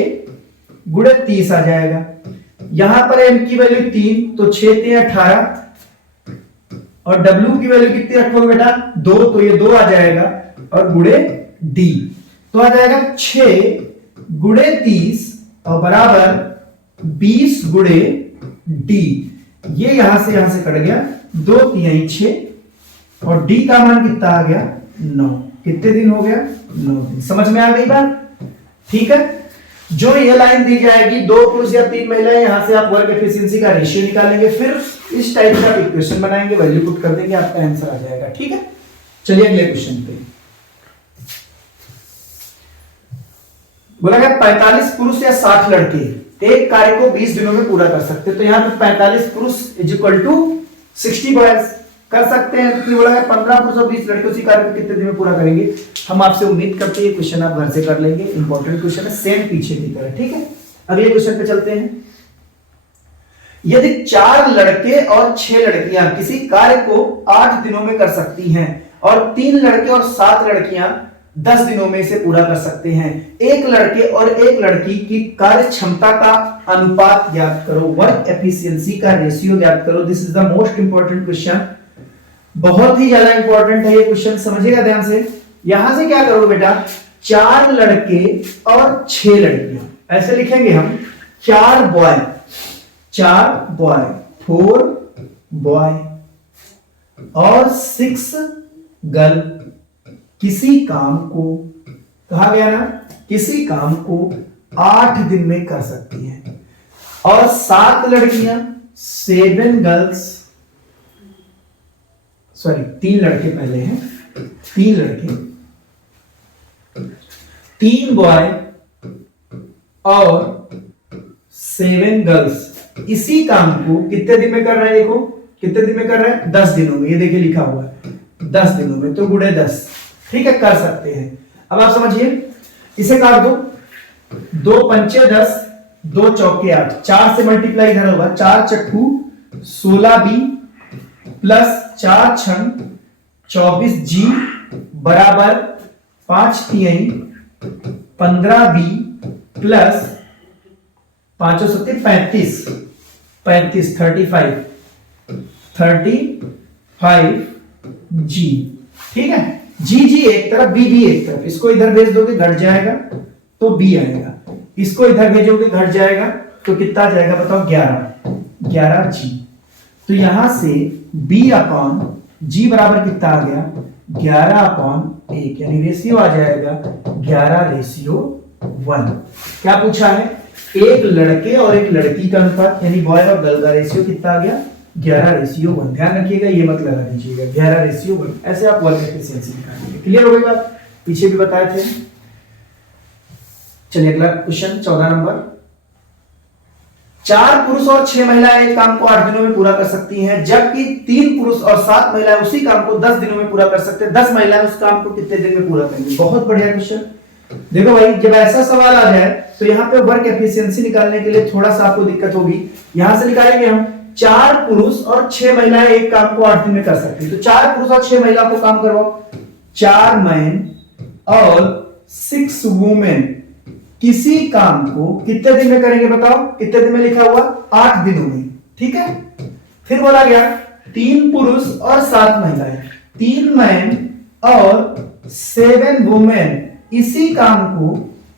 गुणे 30 आ जाएगा। यहां पर m की वैल्यू 3, तो 6 3 18, और w की वैल्यू कितनी रखोगे बेटा? 2, तो ये 2 आ जाएगा और गुणे d, तो आ जाएगा 6 गुणे 30 और बराबर 20 गुणे d। ये यहां से कट गया, 2 3 6 और d का मान कितना आ गया? 9। कितने दिन हो गया? 9 दिन। समझ में आ गई बात? ठीक है। जो ये लाइन दी जाएगी 2 पुरुष या 3 महिलाएं, यहां से आप वर्क एफिशिएंसी का रेशियो निकालेंगे, फिर इस टाइप का इक्वेशन बनाएंगे, वैल्यू पुट कर देंगे, आपका आंसर आ जाएगा। ठीक है। चलिए अगले क्वेश्चन पे। बोला गया 45 पुरुष या 60 लड़के एक कार्य को 20 दिनों में पूरा कर सकते हैं। तो यहाँ पे 45 पुरुष इज इक्वल टू 60 बॉयज कर सकते हैं। तो बोला गया 15 पुरुष और 20 लड़के उसी कार्य को कितने दिन में पूरा करेंगे। हम आपसे उम्मीद करते हैं क्वेश्चन आप घर से कर लेंगे। इंपॉर्टेंट क्वेश्चन है, सेम पीछे की तरह। ठीक है। अगले क्वेश्चन पे चलते हैं। यदि 4 लड़के और 6 लड़कियां किसी कार्य को 8 दिनों में कर सकती हैं और 3 लड़के और 7 लड़कियां 10 दिनों में इसे पूरा कर सकते हैं, एक लड़के और एक लड़की की कार्य क्षमता का अनुपात ज्ञात करो, वर्क एफिशिएंसी का रेशियो ज्ञात करो। This is the most important question. बहुत ही ज्यादा इंपॉर्टेंट है ये क्वेश्चन, समझिएगा ध्यान से। यहां से क्या करोगे बेटा, 4 लड़के और 6 लड़कियां, ऐसे लिखेंगे हम। 4 बॉय 4 बॉय और 6 गर्ल किसी काम को, कहा गया ना, किसी काम को 8 दिन में कर सकती हैं। और 7 लड़कियां 7 गर्ल्स, सॉरी 3 लड़के पहले हैं, 3 लड़के 3 बॉय और 7 गर्ल्स इसी काम को कितने दिन में कर रहे हैं? देखो कितने दिन में कर रहे हैं? 10 दिनों में। ये देखिए लिखा हुआ है 10 दिनों में, तो गुणे 10, ठीक है, कर सकते हैं। अब आप समझिए, इसे काट दो, 2 पंचे 10, 2 चौके 8, 4 से मल्टीप्लाई इधर होगा, 4 चक्कू 16b प्लस 4 छंग 24g बराबर 5 तिहाई 15b प्लस 5 सत्ते 35 35g, ठीक है। जी एक तरफ, बी एक तरफ, इसको इधर भेज दोगे घट जाएगा तो बी आएगा, इसको इधर भेजोगे घट जाएगा तो कितना जाएगा बताओ? 11g। तो यहां से b अपॉन g बराबर कितना आ गया? 11/1, यानी रेशियो आ जाएगा 11:1। क्या पूछा है? एक लड़के और एक लड़की का अनुपात, यानी बॉय और गर्ल का रेशियो कितना आ गया? 11:1। ध्यान रखिएगा, ये मत लगा दीजिएगा, 11:1। ऐसे आप वर्क एफिशिएंसी निकालेंगे। क्लियर हो गई बात? पीछे भी बताए थे। चलिए अगला क्वेश्चन 14 नंबर। 4 पुरुष और 6 महिलाएं एक काम को 8 दिनों में पूरा कर सकती हैं, जबकि 3 पुरुष और 7 महिलाएं उसी काम को 10 दिनों में पूरा कर सकते हैं। 10 महिलाएं उस काम को कितने दिन में पूरा करेंगी? बहुत बढ़िया क्वेश्चन। देखो भाई, जब ऐसा सवाल आ जाए तो यहाँ पे वर्क एफिशिएंसी निकालने के लिए थोड़ा सा आपको दिक्कत होगी। यहां से निकालेंगे हम, 4 पुरुष और 6 महिलाएं एक काम को 8 दिन में कर सकती है। तो 4 पुरुष और 6 महिला को काम करवाओ। 4 मैन और 6 वुमेन किसी काम को कितने दिन में करेंगे बताओ? कितने दिन में लिखा हुआ? 8 दिनों में, ठीक है। फिर बोला गया 3 पुरुष और 7 महिलाएं, 3 मैन और 7 वुमेन इसी काम को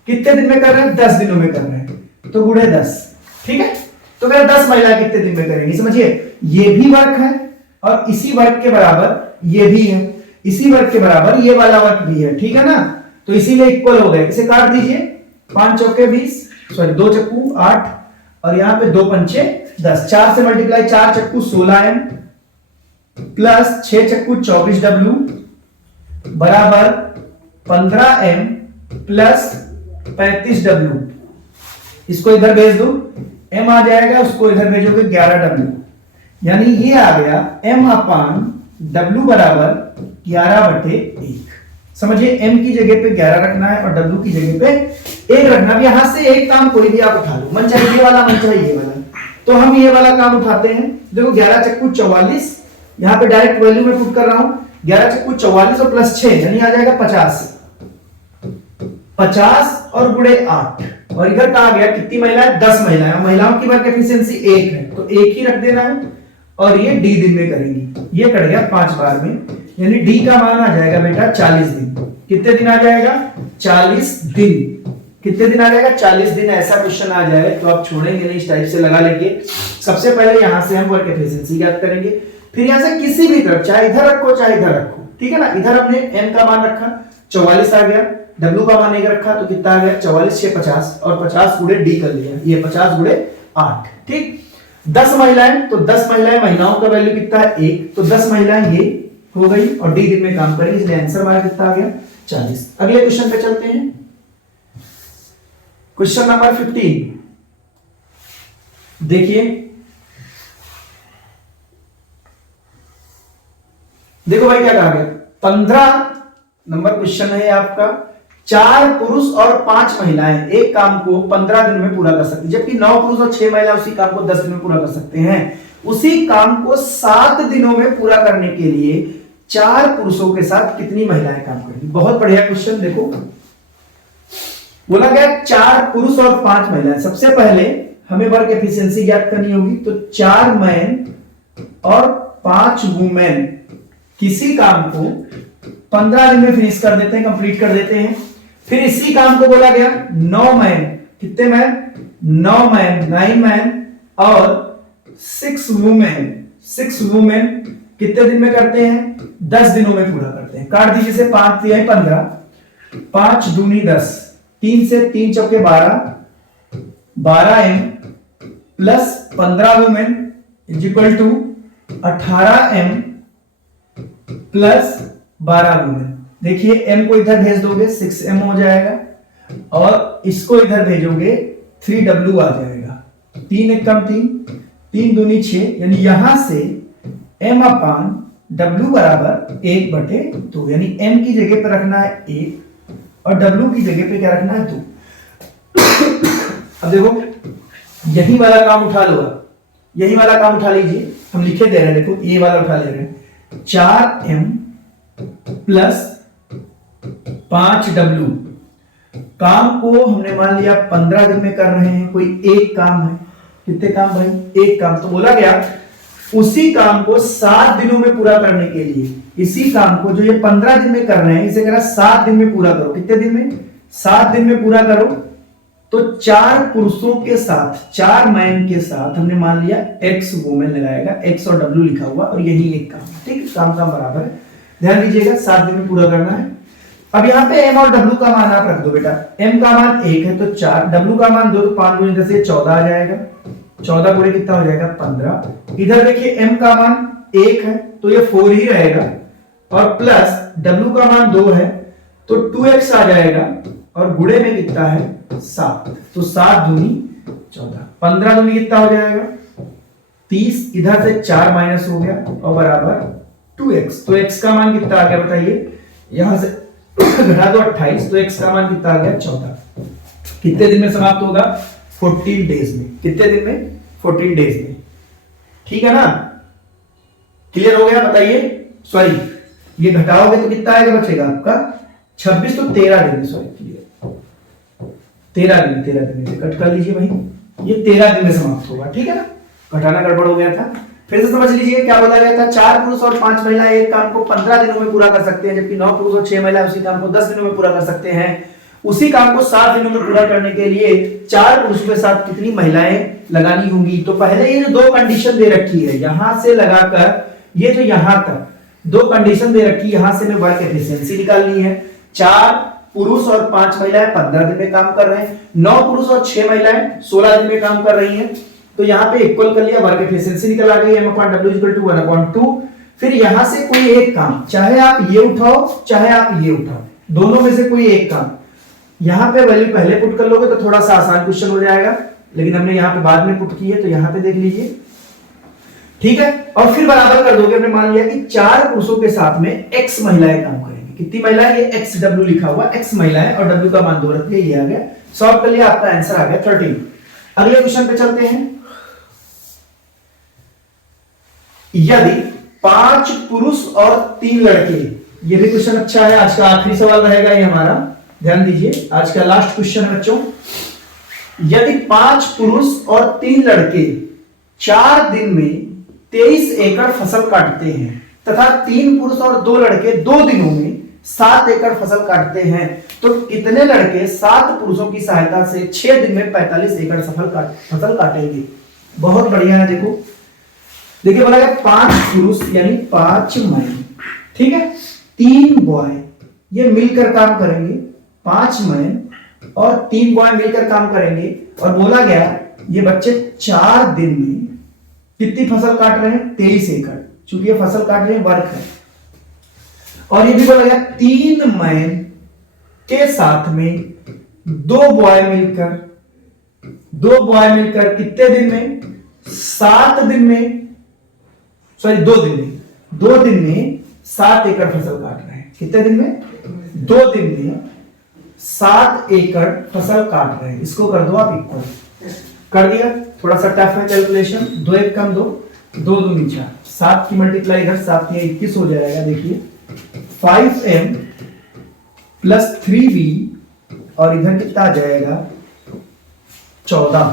कितने दिन में कर रहे हैं? 10 दिनों में कर रहे हैं, तो गुणे 10, ठीक है। तो मेरा 10 महिलाएं कितने दिन में करेंगी? समझिए, ये भी वर्क है और इसी वर्क के बराबर ये भी है, इसी वर्क के बराबर ये वाला वर्क भी है, ठीक है ना। तो इसीलिए इक्वल हो गए। इसे काट दीजिए, 5 चौके 20, सॉरी 2 चक्कू 8 और यहां पे 2 पंचे 10, 4 से मल्टीप्लाई, 4 चक्कू 16m प्लस 6 चक्कू 24w बराबर 15m प्लस 35w। इसको इधर भेज दो, m आ जाएगा, उसको इधर भेजोगे 11w, यानी ये आ गया m अपान w बराबर 11/1। समझिए, m की जगह पे 11 रखना है और w की जगह पे 1 रखना। यहां से एक काम कोई भी आप उठा लो, मन चाहे ये वाला, मन चाहे ये वाला। तो हम ये वाला काम उठाते हैं। देखो 11 चक्कू 44, यहां पे डायरेक्ट वैल्यू में पुट कर रहा हूं, 11 चक्कू 44 और प्लस 6 यानी आ जाएगा 50 और गुणे 8। और इधर कहा गया कितनी महिलाएं? 10 महिलाएं। महिलाओं की वर्क एफिशिएंसी 1 है, तो 1 ही रख देना है और ये डी दिन में करेंगी। ये कट गया 5 बार में, यानी डी का मान आ जाएगा बेटा 40 दिन। कितने दिन आ जाएगा? 40 दिन। कितने दिन आ जाएगा? 40 दिन। ऐसा क्वेश्चन आ जाए तो आप छोड़ेंगे नहीं, इस टाइप से लगा लेंगे। सबसे पहले यहां से हम वर्क एफिशिएंसी ज्ञात करेंगे, फिर यहां से किसी भी तरफ, चाहे इधर रखो चाहे इधर रखो, ठीक है ना। इधर हमने m का मान रखा 44 आ गया, w का मान 1 रखा तो कितना आ गया? 44 6 50 और 50 गुणे d कर लिया, ये 50 गुणे 8, ठीक। 10 महिलाएं, तो 10 महिलाएं, महिलाओं का वैल्यू कितना है? 1, तो 10 महिलाएं ये हो गई और डी दिन में काम करेंगे, इसलिए आंसर हमारा कितना आ गया? 40। अगले क्वेश्चन पे चलते हैं। क्वेश्चन नंबर 15 देखिए, देखो भाई क्या कहा गया? 15 नंबर क्वेश्चन है आपका। 4 पुरुष और 5 महिलाएं एक काम को 15 दिन में पूरा कर सकती है, जबकि 9 पुरुष और 6 महिलाएं उसी काम को 10 दिन में पूरा कर सकते हैं। उसी काम को 7 दिनों में पूरा करने के लिए 4 पुरुषों के साथ कितनी महिलाएं काम करेंगी? बहुत बढ़िया क्वेश्चन। देखो बोला गया 4 पुरुष और 5 महिलाएं। सबसे पहले हमें वर्क एफिशिएंसी ज्ञात करनी होगी, तो 4 मैन और 5 वुमेन किसी काम को 15 दिन में फिनिश कर देते हैं, कंप्लीट कर देते हैं। फिर इसी काम को बोला गया 9 मैन, कितने मैन, 9 मैन, 9 मैन और 6 वुमेन, 6 वुमेन कितने दिन में करते हैं, 10 दिनों में पूरा करते हैं। काट दीजिए से 5 3 15, 5 दूनी 10, 3 से 3 चौके 12, 12 M plus 15 women is equal to 18 M plus 12 women. देखिए एम को इधर भेज दोगे 6m हो जाएगा और इसको इधर भेजोगे 3w आ जाएगा। 3 एक कम 3, 3 दूनी 6, यानी यहां से m अपान w बराबर 1/2, यानी m की जगह पर रखना है 1 और w की जगह पे क्या रखना है 2। अब देखो यही वाला काम उठा लो, यही वाला काम उठा लीजिए, हम लिखे दे रहे हैं, देखो ये वाला उठा ले रहे हैं, 4m प्लस 5w। काम को हमने मान लिया 15 दिन में कर रहे हैं, कोई एक काम है, कितने काम भाई, एक काम, तो बोला गया उसी काम को 7 दिनों में पूरा करने के लिए, इसी काम को जो ये 15 दिन में कर रहे हैं इसे कह रहा 7 दिन में पूरा करो। कितने दिन में, 7 दिन में पूरा करो। तो 4 पुरुषों के साथ, 4 मैन के साथ हमने मान लिया x वुमेन लगाएगा, x और w लिखा हुआ और यही एक काम, ठीक, काम बराबर है, ध्यान दीजिएगा 7 दिन में पूरा करना है। अब यहाँ पे m और w का मान आप रख दो बेटा, m का मान 1 है तो 4, w का मान 2 तो 5 गुणे 10 से 14 आ जाएगा, 14 गुणे कितना हो जाएगा 15। इधर देखिए m का मान 1 है तो ये 4 ही रहेगा और प्लस w का मान 2 है तो 2x आ जाएगा और गुणे में कितना है 7, तो 7 दूनी 14, 15 दूनी कितना हो जाएगा 30, इधर से 4 माइनस हो गया और बराबर 2x। तो x का मान कितना आ गया बताइए, यहां से घटा दो 28, तो x का मान कितना आ गया 14। कितने दिन में समाप्त होगा, 14 डेज में। कितने दिन में, 14 डेज में, ठीक है ना, क्लियर हो गया बताइए। सॉरी ये घटाओगे तो कितना आएगा बचेगा आपका 26, तो 13 दिन में, सॉरी क्लियर 13 दिन से कट कर लीजिए भाई, ये 13 दिन में समाप्त होगा, ठीक है ना, घटाना गड़बड़ हो गया था। फिर से समझ लीजिए क्या बोला गया था, 4 पुरुष और 5 महिलाएं एक काम को 15 दिनों में पूरा कर सकते हैं, जबकि 9 पुरुष और 6 महिलाएं उसी काम को 10 दिनों में पूरा कर सकते हैं। उसी काम को 7 दिनों में पूरा करने के लिए 4 पुरुषों के साथ कितनी महिलाएं लगानी होंगी। तो पहले ये जो 2 कंडीशन दे रखी है, यहां से लगाकर ये जो यहां तक 2 कंडीशन दे रखी है, यहां से मैं वर्क एफिशिएंसी निकालनी है। 4 पुरुष और 5 महिलाएं 15 दिन में काम कर रहे हैं, 9 पुरुष और 6 महिलाएं 16 दिन में काम कर रही हैं, तो यहाँ पे इक्वल कर लिया, वर्क एफिशिएंसी निकल आ गई m/w=1/2। फिर यहां से कोई एक काम, चाहे आप ये उठाओ चाहे आप ये उठाओ, दोनों में से कोई एक काम, यहां पे वैल्यू पहले पुट कर लोगे तो थोड़ा सा आसान क्वेश्चन हो जाएगा, लेकिन हमने यहाँ पे बाद में पुट की है तो यहाँ पे देख लीजिए, ठीक है। और फिर बराबर कर दोगे, हमने मान लिया कि 4 पुरुषों के साथ में x महिलाएं काम करेंगी। कितनी महिलाएं, ये xw लिखा हुआ, x महिलाएं और w का मान 2 रख दिया, ये आ गया, सॉल्व कर लिया, आपका आंसर आ गया 13। अगले क्वेश्चन पे चलते हैं। यदि 5 पुरुष और 3 लड़के, ये भी क्वेश्चन अच्छा है, आज का आखिरी सवाल रहेगा ये हमारा, ध्यान दीजिए, आज का लास्ट क्वेश्चन है बच्चों। यदि 5 पुरुष और 3 लड़के 4 दिन में 23 एकड़ फसल काटते हैं तथा 3 पुरुष और 2 लड़के 2 दिनों में 7 एकड़ फसल काटते हैं, तो कितने लड़के 7 पुरुषों की सहायता से 6 दिन में 45 एकड़ फसल काटेंगे। बहुत बढ़िया है, देखो देखिए बोला गया 5 पुरुष यानी 5 मैन, ठीक है, 3 बॉय ये मिलकर काम करेंगे, 5 मैन और 3 बॉय मिलकर काम करेंगे, और बोला गया ये बच्चे 4 दिन में कितनी फसल काट रहे हैं 23 एकड़, चूंकि ये फसल काट रहे हैं वर्क है। और ये भी बोला गया 3 मैन के साथ में 2 बॉय मिलकर कितने दिन में 7 दिन में, सॉरी 2 दिन में 7 एकड़ फसल काट रहे हैं। कितने दिन में, 2 दिन में 7 एकड़ फसल काट रहे हैं। इसको कर दो आप इक्वल, कर दिया, थोड़ा सा टफ है कैलकुलेशन, 2 एक कम 2, 2 दूनी 4, 7 की मल्टीप्लाई इधर 7 या 21 हो जाएगा। देखिए 5m प्लस 3b और इधर कितना आ जाएगा 14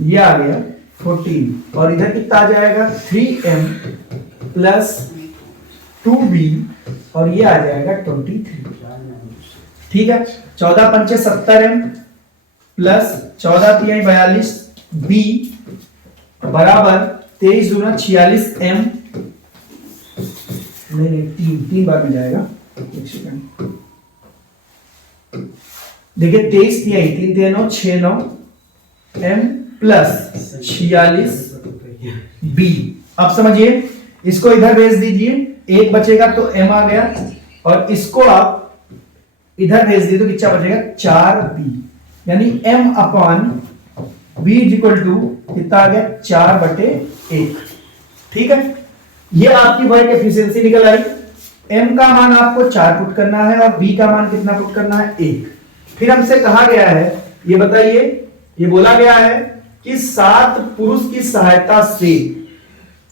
ये आ गया 14, और इधर कितना आ जाएगा 3m प्लस 2b और ये आ जाएगा 23। ठीक है, 14 पंचे 70m प्लस 14 तिहाई 42 b बराबर 23 दूना 46m। नहीं तीन बार में जाएगा, एक सेकंड। देखिए 23 तिहाई 3 तिहाई 9 6 9 m प्लस 46 b। अब समझिए, इसको इधर भेज दीजिए, एक बचेगा तो m आ गया, और इसको आप इधर भेज दिए तो कितना बचेगा 4b, यानी m upon b is equal to कितना आ गया 4/1। ठीक है, ये आपकी वर्क एफिशिएंसी निकल आई। m का मान आपको 4 पुट करना है और b का मान कितना पुट करना है 1। फिर हमसे कहा गया है, ये बताइए, ये बोला गया है कि 7 पुरुष की सहायता से,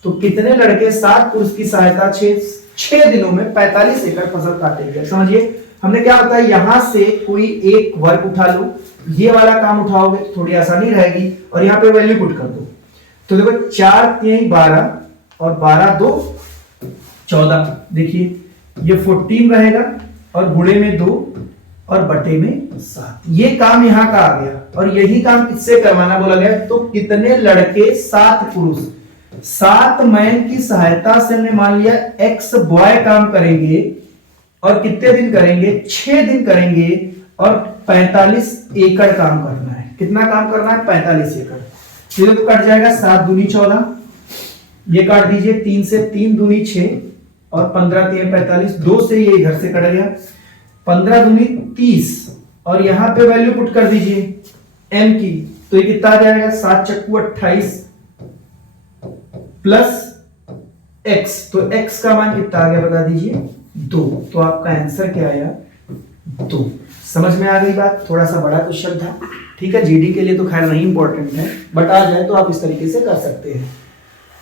तो कितने लड़के 7 पुरुष की सहायता 6 दिनों में 45 एकड़ फसल काटेंगे। समझिए, हमने क्या बताया, यहां से कोई एक वर्क उठा लो, ये वाला काम उठाओगे थोड़ी आसानी रहेगी, और यहाँ पे वैल्यू पुट कर दो। तो देखो 4 3 12 और 12 2 14। देखिए ये 14 रहेगा और गुणे में 2 और बटे में 7। ये काम यहाँ का आ गया, और यही काम किससे करवाना बोला गया। तो कितने लड़के 7 पुरुष 7 मैन की सहायता से, हमने मान लिया एक्स बॉय काम करेंगे, और कितने दिन करेंगे 6 दिन करेंगे, और 45 एकड़ काम करना है। कितना काम करना है 45 एकड़। तो कट जाएगा 7 दूनी 14, ये काट दीजिए 3 से 3 दूनी 6 और 15 3 45, 2 से ये इधर से कट गया, 15 दूनी 30, और यहां पे वैल्यू पुट कर दीजिए m की, तो ये कितना आ जाएगा 7 चक्कू 28 प्लस x, तो x का मान कितना आ गया बता दीजिए 2। तो आपका आंसर क्या आया 2। समझ में आ गई बात। थोड़ा सा बड़ा क्वेश्चन था, ठीक है, जीडी के लिए तो खैर नहीं इंपॉर्टेंट है, बट आ जाए तो आप इस तरीके से कर सकते हैं।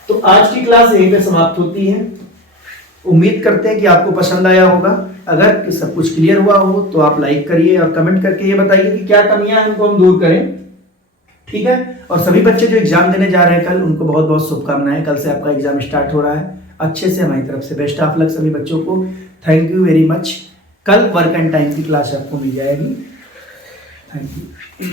तो आज की क्लास यहीं पे समाप्त होती है। उम्मीद करते हैं कि आपको पसंद आया होगा। अगर सब कुछ क्लियर हुआ हो तो आप लाइक करिए और कमेंट करके ये बताइए कि क्या कमियां हैं, उनको हम दूर करें। ठीक है, और सभी बच्चे जो एग्जाम देने जा रहे हैं कल, उनको बहुत बहुत शुभकामनाएं। कल से आपका एग्जाम स्टार्ट हो रहा है। अच्छे से हमारी तरफ से बेस्ट ऑफ लक सभी बच्चों को। Thank you very much. कल वर्क एंड टाइम की क्लास आपको मिल जाएगी। Thank you.